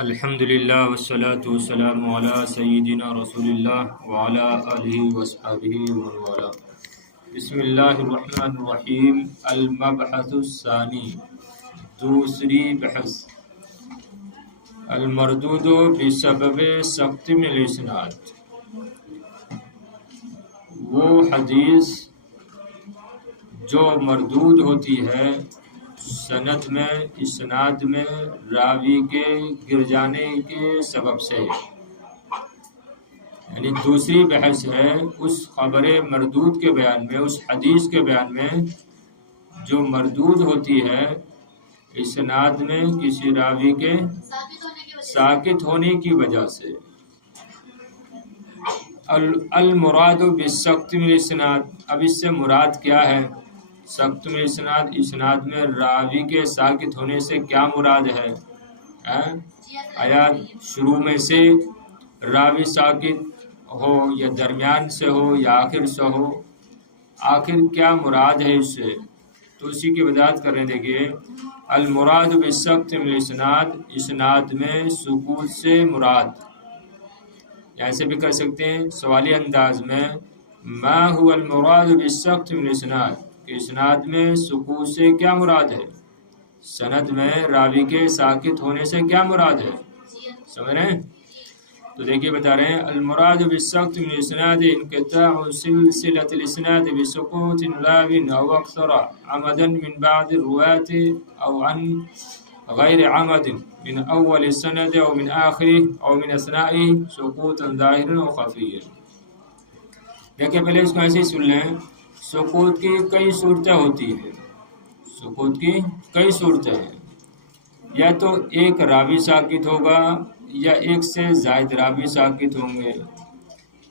الحمدللہ والصلاة والسلام علی سیدنا رسول اللہ وعلی آلہ وصحبہ ومن والہ۔ بسم اللہ الرحمن الرحیم۔ المبحث الثانی، دوسری بحث، المردود بسبب سقط من الاسناد، وہ حدیث جو مردود ہوتی ہے سند میں، اسناد میں راوی کے گر جانے کے سبب سے، یعنی دوسری بحث ہے اس خبر مردود کے بیان میں، اس حدیث کے بیان میں جو مردود ہوتی ہے اسناد میں کسی راوی کے ساکت ہونے کی وجہ سے۔ المراد بالسقط من الاسناد، اب اس سے مراد کیا ہے؟ سقط من الاسناد، اسناد میں راوی کے ساکت ہونے سے کیا مراد ہے؟ آیا شروع میں سے راوی ساکت ہو یا درمیان سے ہو یا آخر سے ہو؟ آخر کیا مراد ہے اس سے؟ تو اسی کی وضاحت کرنے دیکھیے۔ المراد بالسقط من الاسناد، اسناد میں سقوط سے مراد، ایسے بھی کر سکتے ہیں سوالی انداز میں، ما هو المراد بالسقط من الاسناد، کہ اسناد میں سقوط سے کیا مراد ہے؟ سند میں راوی کے ساکت ہونے سے کیا مراد ہے؟ سمجھ رہے ہیں؟ تو دیکھیے بتا رہے ہیں، المراد بالسقط من الاسناد انقطاع سلسلة الاسناد بسقوط راو او اکثر عمدا من بعض الرواة او عن غیر عمد من اول السند او من آخره او من اثنائه سقوطا ظاہرا او خفیا۔ دیکھیں پہلے اس کو ایسے ہی سن لیں، سقوط کی کئی صورتیں ہوتی ہیں، سقوط کی کئی صورتیں ہیں، یا تو ایک راوی ساکت ہوگا یا ایک سے زائد راوی ساکت ہوں گے۔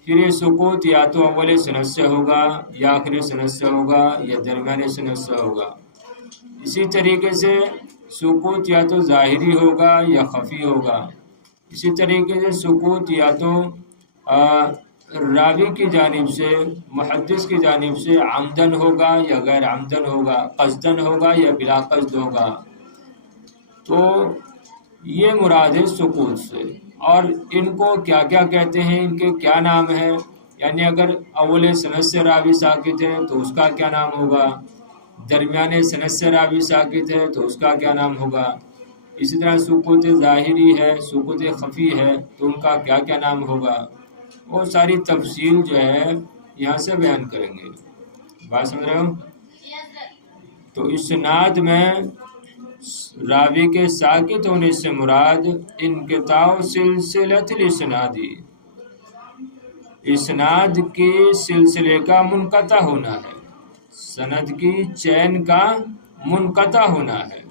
پھر یہ سقوط یا تو اول سند سے ہوگا یا آخری سند سے ہوگا یا درمیانے سند سے ہوگا۔ اسی طریقے سے سقوط یا تو ظاہری ہوگا یا خفی ہوگا۔ اسی طریقے سے سقوط یا تو راوی کی جانب سے، محدث کی جانب سے عمدن ہوگا یا غیر عمدن ہوگا، قصدن ہوگا یا بلا قصد ہوگا۔ تو یہ مراد ہے سقوط سے۔ اور ان کو کیا کیا کہتے ہیں، ان کے کیا نام ہیں؟ یعنی اگر اول سند سے راوی ساکت ہے تو اس کا کیا نام ہوگا، درمیانے سند سے راوی ساکت ہے تو اس کا کیا نام ہوگا، اسی طرح سقوط ظاہری ہے، سقوط خفی ہے تو ان کا کیا کیا نام ہوگا، وہ ساری تفصیل جو ہے یہاں سے بیان کریں گے۔ بات سمجھ رہے ہو؟ تو اسناد میں راوی کے ساکت ہونے سے مراد انقطاع سلسلۃ الاسنادی، اسناد کے سلسلے کا منقطع ہونا ہے، سند کی چین کا منقطع ہونا ہے۔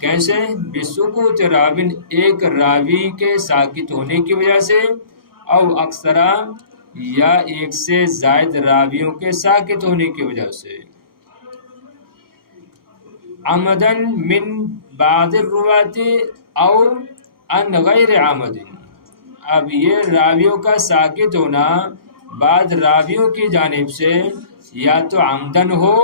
کیسے؟ بسقوط راوی، ایک راوی کے ساکت ہونے کی وجہ سے، او اکثرا یا ایک سے زائد راویوں کے ساکت ہونے کی وجہ سے، عمدن من بعض الرواة او عن غیر عمد، اب یہ راویوں کا ساکت ہونا بعض راویوں کی جانب سے یا تو عمدن ہو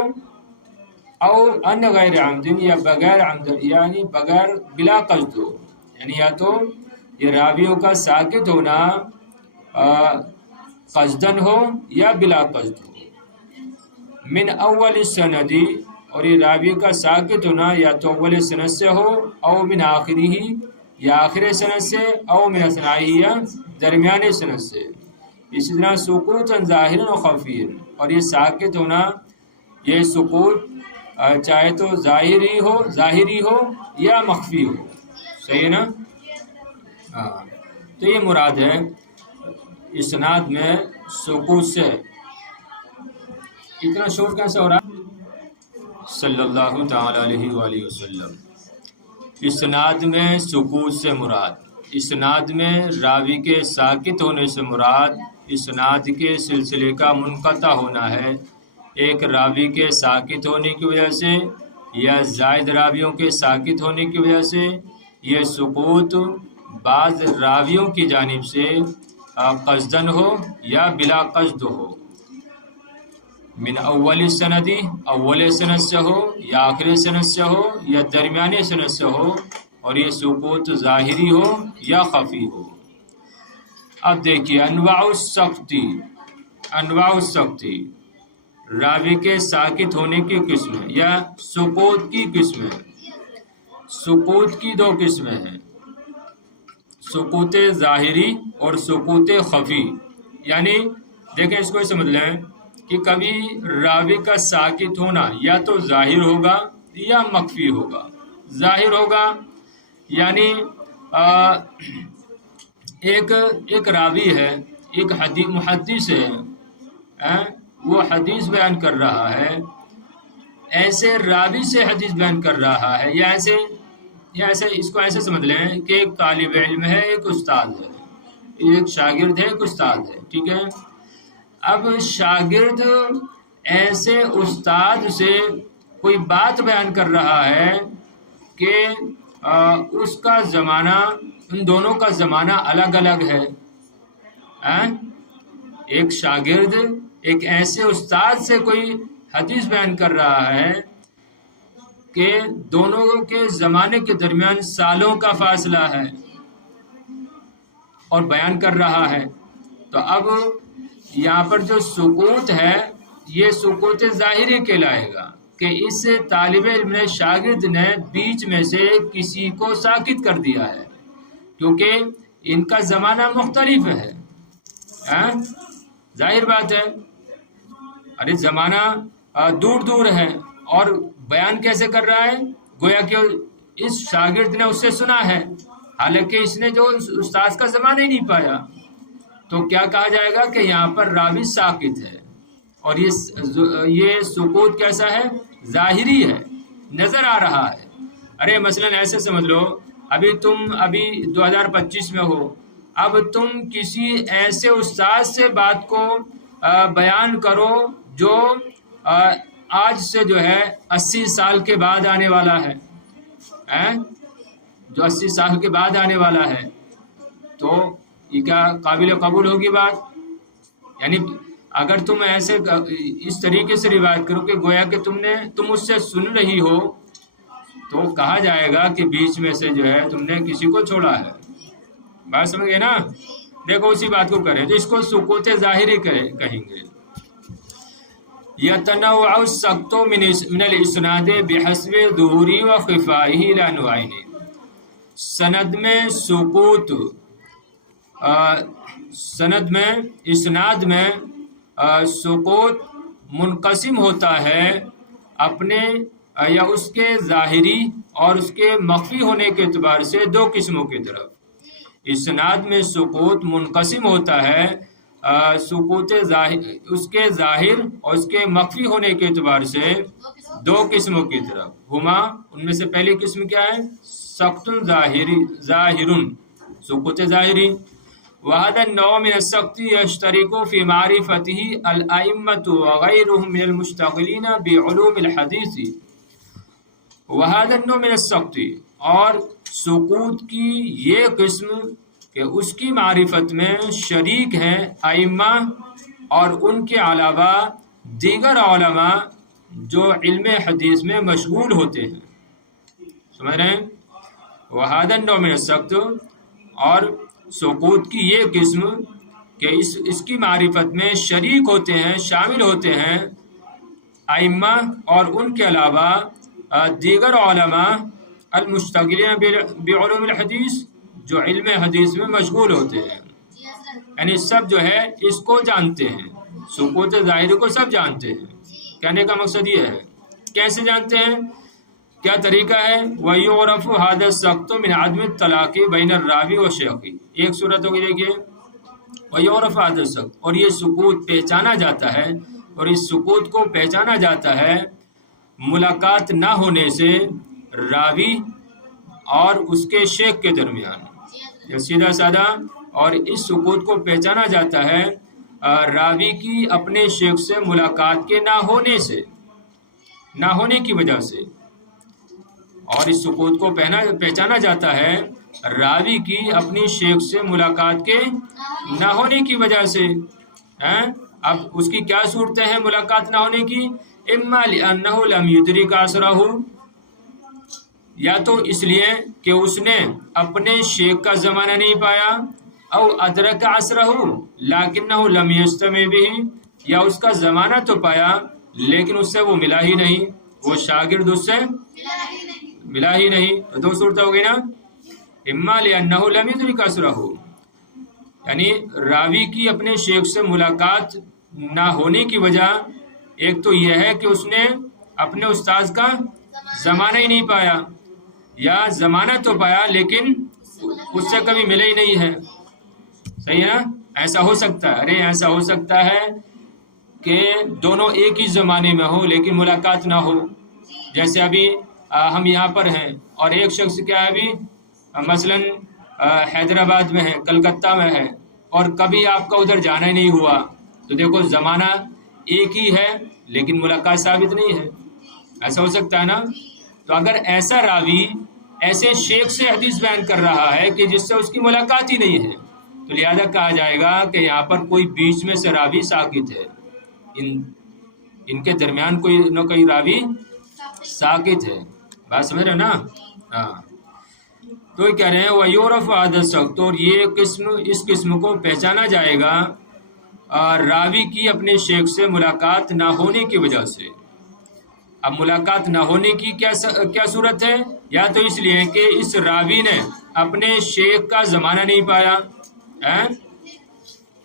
او ان غیر عمدن، یا بغیر عمدن یعنی بغیر بلا قصد ہو، یعنی یا تو یہ راویوں کا ساکت ہونا قصدن ہو یا بلا قصد ہو۔ من اول السندی، اور یہ راوی کا ساکت ہونا یا تو اول سند سے ہو، او من آخری ہی، یا آخر سند سے، او من اثنائی، یا درمیانے سند سے۔ اسی طرح سقوطا ظاہرا و خفیا، اور یہ ساکت ہونا، یہ سقوط چاہے تو ظاہری ہو یا مخفی ہو، صحیح ہے نا؟ ہاں، تو یہ مراد ہے اسناد میں سقوط سے۔ اتنا شور کیسے ہو رہا؟ صلی اللہ تعالی علیہ وآلہ وسلم۔ اسناد میں سقوط سے مراد، اسناد میں راوی کے ساکت ہونے سے مراد اسناد کے سلسلے کا منقطع ہونا ہے، ایک راوی کے ساکت ہونے کی وجہ سے یا زائد راویوں کے ساکت ہونے کی وجہ سے۔ یہ سقوط بعض راویوں کی جانب سے قصدن ہو یا بلا قصد ہو، من اول سندی، اول سند سے ہو یا آخری سند سے ہو یا درمیانے سند سے ہو، اور یہ سکوت ظاہری ہو یا خفی ہو۔ اب دیکھیے انواع السکتی، راوی کے ساکت ہونے کی قسمیں یا سکوت کی قسمیں۔ سکوت کی دو قسمیں ہیں، سکوت ظاہری اور سکوت خفی۔ یعنی دیکھیں اس کو سمجھ لیں کہ کبھی راوی کا ساکت ہونا یا تو ظاہر ہوگا یا مخفی ہوگا۔ ظاہر ہوگا یعنی ایک راوی ہے، ایک محدث ہے، وہ حدیث بیان کر رہا ہے، ایسے راوی سے حدیث بیان کر رہا ہے، یا ایسے اس کو ایسے سمجھ لیں کہ ایک طالب علم ہے، ایک استاد ہے، ایک شاگرد ہے، ایک استاد ہے، ٹھیک ہے۔ اب شاگرد ایسے استاد سے کوئی بات بیان کر رہا ہے کہ اس کا زمانہ، ان دونوں کا زمانہ الگ الگ ہے۔ ایک شاگرد ایک ایسے استاد سے کوئی حدیث بیان کر رہا ہے کہ دونوں کے زمانے کے درمیان سالوں کا فاصلہ ہے اور بیان کر رہا ہے، تو اب یہاں پر جو سکوت ہے یہ سکوت ظاہری کہلائے گا کہ اس طالب علم نے، شاگرد نے بیچ میں سے کسی کو ساکت کر دیا ہے، کیونکہ ان کا زمانہ مختلف ہے۔ ظاہر بات ہے، ارے زمانہ دور دور ہے، اور بیان کیسے کر رہا ہے؟ گویا کہ اس شاگرد نے اس سے سنا ہے، حالانکہ اس نے جو استاد کا زمانہ ہی نہیں پایا، تو کیا کہا جائے گا کہ یہاں پر راوی ساکت ہے۔ اور یہ سکوت کیسا ہے؟ ظاہری ہے، نظر آ رہا ہے۔ ارے مثلا ایسے سمجھ لو، ابھی 2025 میں ہو، اب تم کسی ایسے استاد سے بات کو بیان کرو جو آج سے جو ہے 80 سال کے بعد آنے والا ہے، جو 80 سال کے بعد آنے والا ہے، تو یہ کیا قابل قبول ہوگی بات؟ یعنی اگر تم ایسے اس طریقے سے روایت کرو کہ گویا کہ تم اس سے سن رہی ہو، تو کہا جائے گا کہ بیچ میں سے جو ہے تم نے کسی کو چھوڑا ہے۔ بات سمجھ گئے نا؟ دیکھو اسی بات کو کریں تو اس کو سکوت ظاہری کہیں گے۔ یتنوع السکت من الاسناد بحسب ظہوری و خفائہ الی نوعین۔ سند میں سکوت، اسناد میں سکوت منقسم ہوتا ہے اپنے یا اس کے ظاہری اور اس کے مخفی ہونے کے اعتبار سے دو قسموں کی طرف۔ اسناد میں سکوت منقسم ہوتا ہے سکوت اس کے ظاہر اور اس کے مخفی ہونے کے اعتبار سے دو قسموں کی طرف۔ ہما، ان میں سے پہلی قسم کیا ہے؟ سکت ظاہر، سکوت ظاہری۔ وهذا النوع من السکت یشترک فی معرفتہ الائمۃ وغیرهم من المشتغلین بعلوم الحدیث۔ وهذا النوع من السکت، اور سکوت کی یہ قسم کہ اس کی معرفت میں شریک ہیں ائمہ اور ان کے علاوہ دیگر علماء جو علم حدیث میں مشغول ہوتے ہیں۔ سمجھ رہے ہیں؟ وهذا النوع من السکت، اور سکوت کی یہ قسم کہ اس کی معرفت میں شریک ہوتے ہیں، شامل ہوتے ہیں ائمہ اور ان کے علاوہ دیگر علماء المشتغلین بعلوم الحدیث، جو علم حدیث میں مشغول ہوتے ہیں، یعنی سب جو ہے اس کو جانتے ہیں، سکوت ظاہری کو سب جانتے ہیں۔ کہنے کا مقصد یہ ہے، کیسے جانتے ہیں؟ کیا طریقہ ہے؟ وَيُعْرَفُ هَذَا السَّقْطُ مِنْ عَدْمِ الطَّلَاقِ بَيْنَ الرَّاوِي وَالشَّيْخِ۔ ایک صورت ہوگی، دیکھیے وَيُعْرَفُ هَذَا السَّقْطُ، اور یہ سکوت پہچانا جاتا ہے، اور اس سکوت کو پہچانا جاتا ہے ملاقات نہ ہونے سے راوی اور اس کے شیخ کے درمیان، یا سیدھا سادہ، اور اس سکوت کو پہچانا جاتا ہے راوی کی اپنے شیخ سے ملاقات کے نہ ہونے سے، نہ ہونے کی وجہ سے، اور اس سکوت کو پہچانا جاتا ہے راوی کی اپنی شیخ سے ملاقات کے نہ ہونے کی وجہ سے۔ اب اس کی کیا صورتیں ہیں ملاقات نہ ہونے کی؟ اما لأنہ لم یدرک عصرہ، یا تو اس لیے کہ اس نے اپنے شیخ کا زمانہ نہیں پایا، او ادرک عصرہ لیکنہ لم یجتمع بہ، یا اس کا زمانہ تو پایا لیکن اس سے وہ ملا ہی نہیں، وہ شاگرد اس سے ملا ہی نہیں. تو دو صورتیں ہو گئی نا، اما لأنہ لم یدرک عصرہ، یعنی راوی کی اپنے شیخ سے ملاقات نہ ہونے کی وجہ ایک تو یہ ہے کہ اس نے اپنے استاذ کا زمانہ ہی نہیں پایا، یا زمانہ تو پایا لیکن اس سے کبھی ملے ہی نہیں ہے. صحیح ہے نا؟ ایسا ہو سکتا ہے، ارے ایسا ہو سکتا ہے کہ دونوں ایک ہی زمانے میں ہو لیکن ملاقات نہ ہو. جیسے ابھی ہم یہاں پر ہیں اور ایک شخص کیا ہے ابھی مثلاً حیدرآباد میں ہے، کلکتہ میں ہے، اور کبھی آپ کا ادھر جانا ہی نہیں ہوا، تو دیکھو زمانہ ایک ہی ہے لیکن ملاقات ثابت نہیں ہے. ایسا ہو سکتا ہے نا؟ تو اگر ایسا راوی ایسے شیخ سے حدیث بیان کر رہا ہے کہ جس سے اس کی ملاقات ہی نہیں ہے، تو لہذا کہا جائے گا کہ یہاں پر کوئی بیچ میں سے راوی ساکت ہے، ان کے درمیان کوئی نہ کوئی راوی ساکت ہے. بات سمجھ رہے نا؟ ہاں. تو یہ کہہ رہے ہیں وَيُعْرَفُ هَذَا السَّقْطُ، اور یہ اس قسم کو پہچانا جائے گا راوی کی اپنے شیخ سے ملاقات نہ ہونے کی وجہ سے. اب ملاقات نہ ہونے کی کیا صورت ہے؟ یا تو اس لیے کہ اس راوی نے اپنے شیخ کا زمانہ نہیں پایا،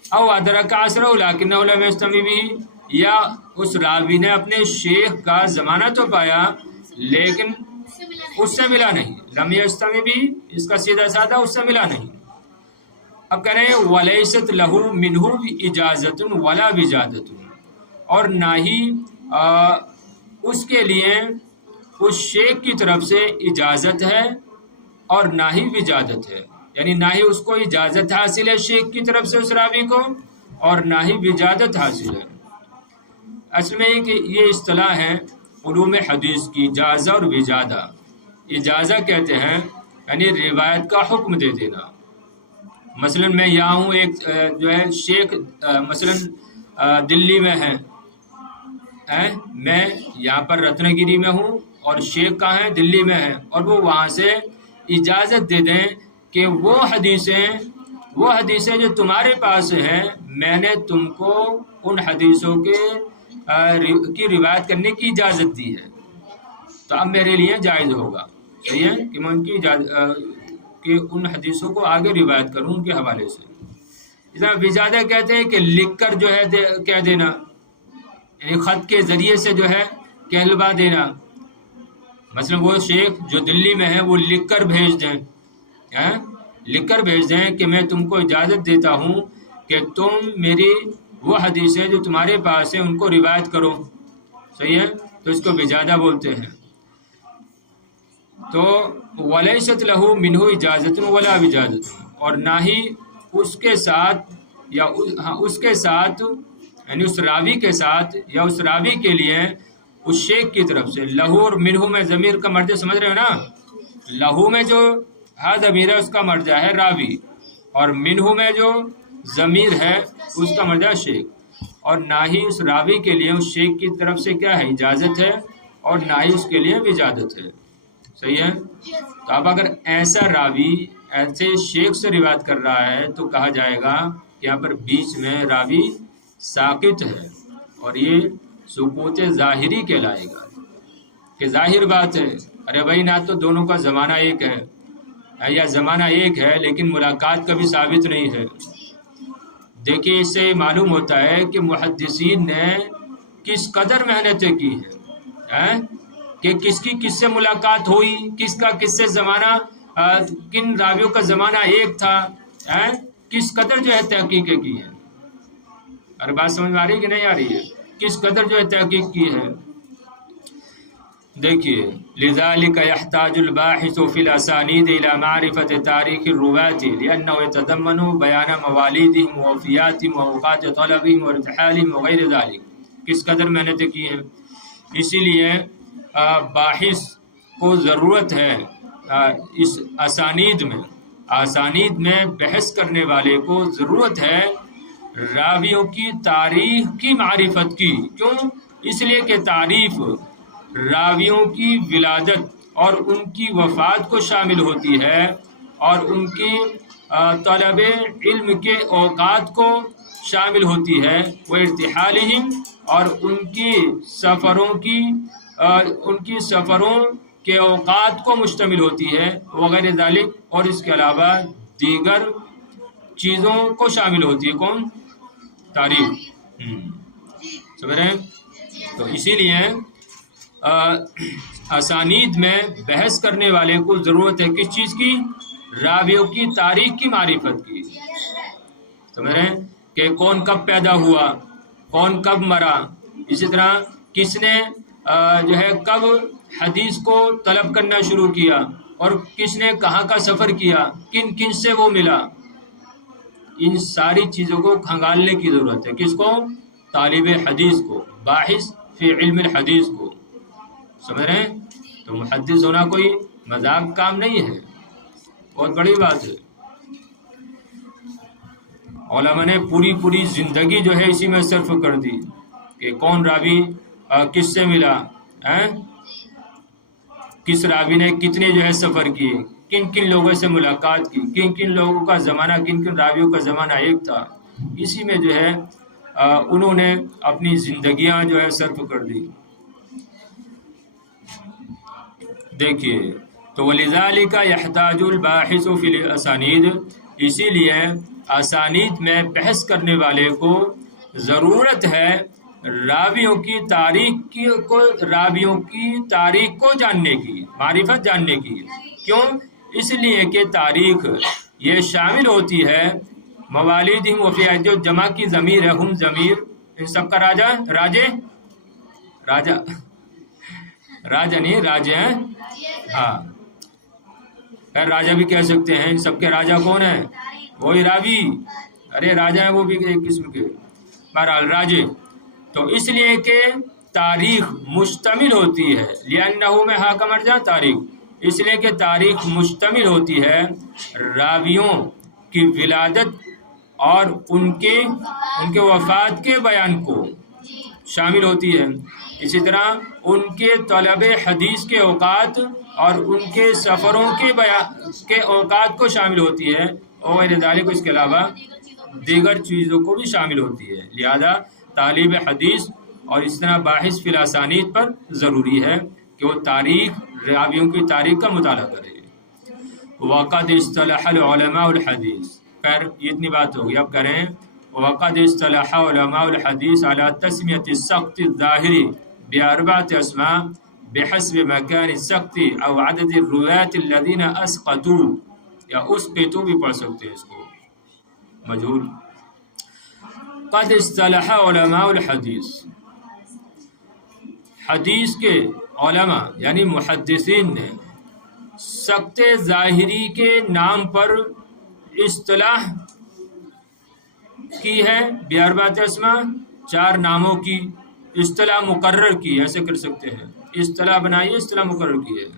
او ادرک عصرہ لکنہ لم یجتمع بہ، یا اس راوی نے اپنے شیخ کا زمانہ تو پایا لیکن اس سے ملا نہیں. لم یجتمع بہ، اس کا سیدھا سادہ اس سے ملا نہیں. اب کہہ رہے ہیں ولیست لہ منہ اجازت ولا وجادت، اور نہ ہی اس کے لیے اس شیخ کی طرف سے اجازت ہے اور نہ ہی وجادت ہے، یعنی نہ ہی اس کو اجازت حاصل ہے شیخ کی طرف سے اس راوی کو، اور نہ ہی وجادت حاصل ہے. اصل میں یہ اصطلاح ہے علوم حدیث کی، اجازہ اور وجادہ. اجازہ کہتے ہیں یعنی روایت کا حکم دے دینا. مثلا میں یہاں ہوں، ایک جو ہے شیخ مثلا دلی میں ہے، میں یہاں پر رتن گیری میں ہوں اور شیخ کہاں ہے؟ دلی میں ہے، اور وہ وہاں سے اجازت دے دیں کہ وہ حدیثیں جو تمہارے پاس ہیں میں نے تم کو ان حدیثوں کی روایت کرنے کی اجازت دی ہے، تو اب میرے لیے جائز ہوگا. صحیح ہے کہ میں ان کی کہ ان حدیثوں کو آگے روایت کروں ان کے حوالے سے. اس طرح وجادہ کہتے ہیں کہ لکھ کر جو ہے کہہ دینا، یعنی خط کے ذریعے سے جو ہے کہلوا دینا. مثلا وہ شیخ جو دلی میں ہے وہ لکھ کر بھیج دیں کہ میں تم کو اجازت دیتا ہوں کہ تم میری وہ حدیثیں جو تمہارے پاس ہیں ان کو روایت کرو. صحیح ہے، تو اس کو وجادہ بولتے ہیں. تو ولیست لہ منہ اجازت ولا وجادت، اور نہ ہی اس کے ساتھ یا اس کے ساتھ یعنی اس راوی کے ساتھ یا اس راوی کے لیے اس شیخ کی طرف سے. لہو اور منہ میں ضمیر کا مرجع سمجھ رہے ہو نا؟ لہو میں جو ہا ضمیر ہے اس کا مرجع ہے راوی، اور منہ میں جو ضمیر ہے اس کا مرجع شیخ. اور نہ ہی اس راوی کے لیے اس شیخ کی طرف سے کیا ہے؟ اجازت ہے، اور نہ ہی اس کے لیے وجادت ہے. صحیح ہے. تو اب اگر ایسا راوی ایسے شیخ سے روایت کر رہا ہے تو کہا جائے گا کہ یہاں پر بیچ میں راوی ساقط ہے، اور یہ سکوت ظاہری کہلائے گا کہ ظاہر بات ہے ارے بھائی نہ تو دونوں کا زمانہ ایک ہے، یا زمانہ ایک ہے لیکن ملاقات کبھی ثابت نہیں ہے. دیکھیے اس سے معلوم ہوتا ہے کہ محدثین نے کس قدر محنتیں کی ہیں کہ کس کی کس سے ملاقات ہوئی، کس کا کس سے زمانہ، کن راویوں کا زمانہ ایک تھا، کس قدر جو ہے تحقیقیں کی ہیں. اور بات سمجھ میں آ رہی ہے کہ نہیں آ رہی ہے؟ کس قدر جو ہے تحقیق کی ہے. دیکھیے لذلك يحتاج الباحث في الاسانید الى معرفة تاریخ الرواة لانه يتضمن بیان مواليدهم ووفياتهم واوقات طلبهم وارتحالهم وغير ذلك. کس قدر محنت کی ہیں، اسی لیے باحث کو ضرورت ہے اس اسانید میں بحث کرنے والے کو ضرورت ہے راویوں کی تاریخ کی معرفت کی. کیوں؟ اس لیے کہ تعریف راویوں کی ولادت اور ان کی وفات کو شامل ہوتی ہے، اور ان کی طلب علم کے اوقات کو شامل ہوتی ہے، وہ ارتحالہم، اور ان کی سفروں کے اوقات کو مشتمل ہوتی ہے، وغیرہ ذالک، اور اس کے علاوہ دیگر چیزوں کو شامل ہوتی ہے۔ کون؟ تاریخ۔ سمجھ رہے ہیں؟ تو اسی لیے اسانید میں بحث کرنے والے کو ضرورت ہے کس چیز کی؟ راویوں کی تاریخ کی معرفت کی۔ سمجھ رہے ہیں کہ کون کب پیدا ہوا، کون کب مرا، اسی طرح کس نے جو ہے کب حدیث کو طلب کرنا شروع کیا، اور کس نے کہاں کا سفر کیا، کن کن سے وہ ملا۔ ان ساری چیزوں کو کھنگالنے کی ضرورت ہے۔ کس کو؟ طالب حدیث کو، باحث فی علم الحدیث کو۔ سمجھ رہے ہیں؟ تو محدث ہونا کوئی مذاق کام نہیں ہے، بہت بڑی بات ہے۔ علماء نے پوری زندگی جو ہے اسی میں صرف کر دی کہ کون راوی کس سے ملا، کس راوی نے کتنے جو ہے سفر کیے، کن کن لوگوں سے ملاقات کی، کن کن لوگوں کا زمانہ، کن کن راویوں کا زمانہ ایک تھا، اسی میں جو ہے انہوں نے اپنی زندگیاں جو ہے صرف کر دی۔ دیکھیے تو وَلِذَلِكَ يَحْتَاجُ الْبَاحِثُ فِي الْأَسَانِيدِ، اسی لیے اسانید میں بحث کرنے والے کو ضرورت ہے راویوں کی تاریخ کو جاننے کی، معرفت جاننے کی۔ کیوں؟ اس لیے کہ تاریخ یہ شامل ہوتی ہے موالدہم وفی، جو جمع کی ضمیر ہے، ہم ضمیر ان سب کا راجہ نہیں، راجہ ہیں، ہاں خیر راجہ بھی کہہ سکتے ہیں۔ ان سب کے راجہ کون ہیں؟ وہی راوی، ارے راجہ ہیں وہ بھی ایک قسم کے، بہرحال راجے۔ تو اس لیے کہ تاریخ مشتمل ہوتی ہے، لِأَنَّهُ میں ہا کا مرجع تاریخ، اس لیے کہ تاریخ مشتمل ہوتی ہے راویوں کی ولادت اور ان کے وفات کے بیان کو شامل ہوتی ہے، اسی طرح ان کے طلب حدیث کے اوقات اور ان کے سفروں کے اوقات کو شامل ہوتی ہے، اور ذالک، اس کے علاوہ دیگر چیزوں کو بھی شامل ہوتی ہے۔ لہذا طالب حدیث اور اس طرح باحث فی الاسانید پر ضروری ہے کہ وہ راویوں کی تاریخ کا مطالعہ کرے۔ وقد اصطلح العلماء الحدیث، خیر اتنی بات ہوگی، اب کریں وقد اصطلح علماء الحدیث على تسمیۃ السقط الظاہر بأربعة اسماء بحسب مکان السقط او عدد الرواة الذين اسقطوا، یا اسقطوا بھی پڑھ سکتے ہیں اس کو مجہول۔ قد اصطلح علماء الحدیث، حدیث کے علماء یعنی محدثین نے سقط ظاہری کے نام پر اصطلاح کی ہے، بأربعۃ اسماء، 4 ناموں کی اصطلاح مقرر کی، ایسے کر سکتے ہیں، اصطلاح بنائی، اصطلاح مقرر کی ہے،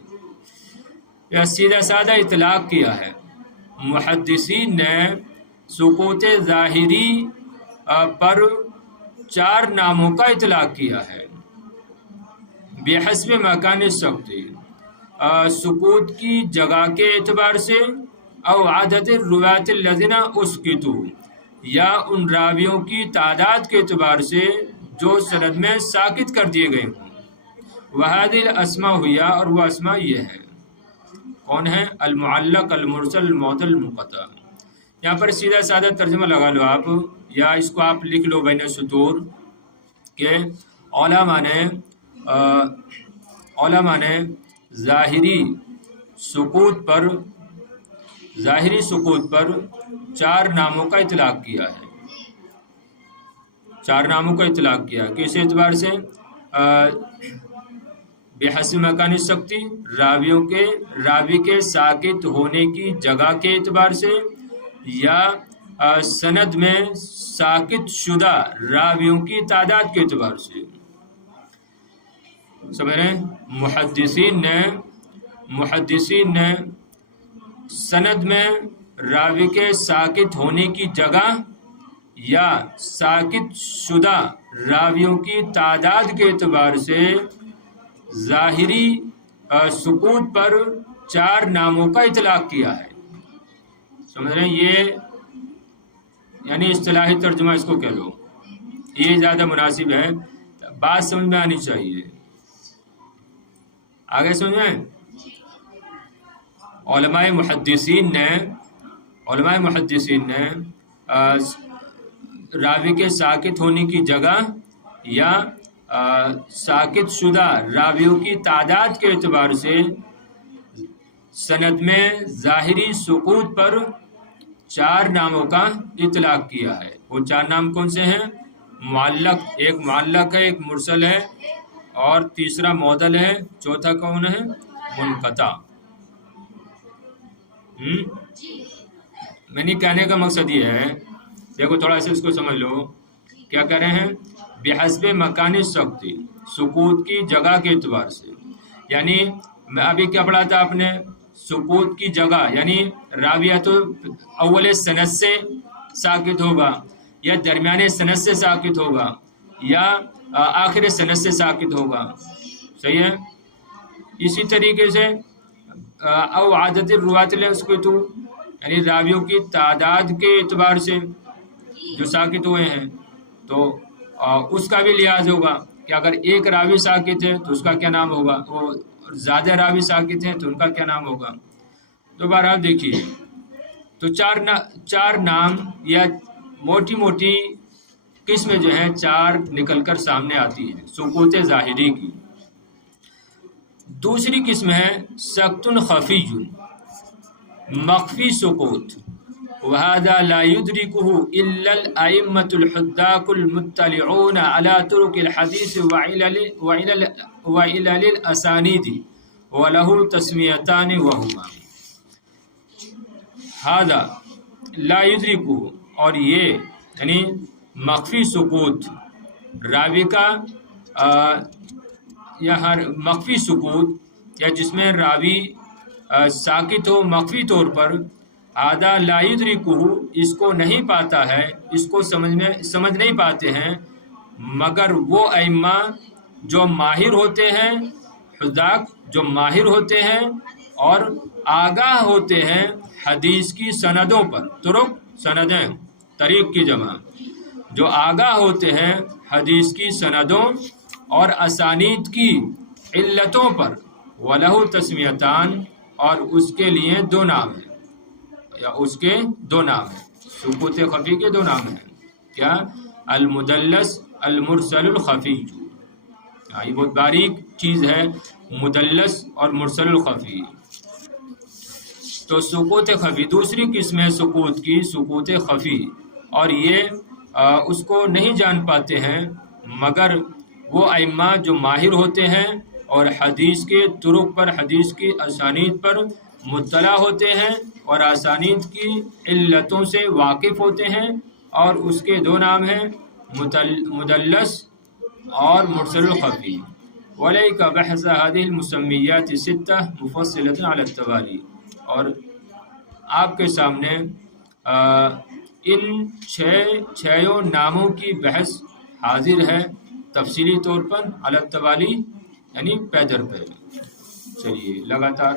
یا سیدھا سادہ اطلاق کیا ہے۔ محدثین نے سقوط ظاہری پر 4 ناموں کا اطلاق کیا ہے، بحسب مکان سقط، سقوط کی جگہ کے اعتبار سے، او عدد الرواة الذین اسقطوا، یا ان راویوں کی تعداد کے اعتبار سے جو سند میں ساقط کر دیے گئے ہوں۔ وہذه الاسماء ہویا، اور وہ اسماء یہ ہے، کون ہے؟ المعلق، المرسل، المعضل، المنقطع۔ یہاں پر سیدھا سادہ ترجمہ لگا لو آپ، یا اس کو آپ لکھ لو بین سطور کہ علماء نے ظاہری سقوط پر 4 ناموں کا اطلاق کیا ہے، 4 ناموں کا اطلاق کیا، کس اعتبار سے؟ بحسب مکان سقط، راوی کے ساقط ہونے کی جگہ کے اعتبار سے، یا سند میں ساقط شدہ راویوں کی تعداد کے اعتبار سے۔ سمجھ رہے ہیں؟ محدثین نے سند میں راوی کے ساقط ہونے کی جگہ یا ساقط شدہ راویوں کی تعداد کے اعتبار سے ظاہری سکوت پر 4 ناموں کا اطلاق کیا ہے. سمجھ رہے ہیں؟ یہ یعنی اصطلاحی ترجمہ اس کو کہہ لو، یہ زیادہ مناسب ہے، بات سمجھ میں آنی چاہیے. آگے سمجھ میں. علماء محدثین نے راوی کے ساکت ہونے کی جگہ یا ساکت شدہ راویوں کی تعداد کے اعتبار سے سند میں ظاہری سکوت پر 4 ناموں کا اطلاق کیا ہے. وہ 4 نام کون سے ہیں؟ معلق، ایک معلق ہے، ایک مرسل ہے، اور تیسرا معضل ہے، چوتھا کون ہے؟ منقطع. میں نے کہنے کا مقصد یہ ہے، دیکھو تھوڑا سا اس کو سمجھ لو. کیا کہہ رہے ہیں؟ بحسب مکانی سکتی، سکوت کی جگہ کے اعتبار سے. یعنی میں ابھی کیا پڑھا تھا آپ نے؟ سکوت کی جگہ یعنی راویہ تو اول سند سے ساکت ہوگا، یا درمیان سند سے ساکت ہوگا، یا آخر سند سے ساکت ہوگا. صحیح ہے؟ اسی طریقے سے او عادت الروات الاسکتو، یعنی راویوں کی تعداد کے اعتبار سے جو ساکت ہوئے ہیں تو اس کا بھی لحاظ ہوگا کہ اگر ایک راوی ساکت ہے تو اس کا کیا نام ہوگا، وہ زیادہ راوی ساکت ہیں تو ان کا کیا نام ہوگا. تو بہرحال دیکھیے، تو 4 نام یا موٹی موٹی قسمیں جو ہیں 4 نکل کر سامنے آتی ہیں سکوت ظاہری کی. دوسری قسم ہے سکت خفی، مخفی سکوت. وهذا لا يدركه إلا الأئمة الحداق المطلعون على طرق الحديث وعلل الأسانيد وله تسميتان وهما هذا لا يدركه. اور یہ یعنی مخفی سکوت راوی کا یا ہر مخفی سکوت یا جس میں راوی ساکت ہو مخفی طور پر، آدھا لا یدرکہ، اس کو نہیں پاتا ہے، اس کو سمجھ نہیں پاتے ہیں مگر وہ ائمہ جو ماہر ہوتے ہیں، حذاق جو ماہر ہوتے ہیں اور آگاہ ہوتے ہیں حدیث کی سندوں پر. طرق سندیں، طریق کی جمع، جو آگاہ ہوتے ہیں حدیث کی سندوں اور اسانید کی علتوں پر. وَلَهُ تسمیتان، اور اس کے لیے 2 نام ہیں، یا اس کے 2 نام ہیں. سکوت خفی کے 2 نام ہیں. کیا؟ المدلس، المرسل الخفی. یہ بہت باریک چیز ہے، مدلس اور مرسل الخفی. تو سکوت خفی دوسری قسم ہے سکوت کی، سکوت خفی. اور یہ اس کو نہیں جان پاتے ہیں مگر وہ ائمہ جو ماہر ہوتے ہیں اور حدیث کے طرق پر، حدیث کی اسانید پر مطلع ہوتے ہیں اور اسانید کی علتوں سے واقف ہوتے ہیں. اور اس کے 2 نام ہیں، مدلس اور مرسل الخفی. وَلَيْكَ بَحْثَ هَذِهِ الْمُسَمِّيَّاتِ السِّتَّةِ مُفَصِّلَةً عَلَى التَّوَالِي. اور آپ کے سامنے ان 6 ناموں کی بحث حاضر ہے تفصیلی طور پر علی التوالی، یعنی پے در پے. چلیے لگاتار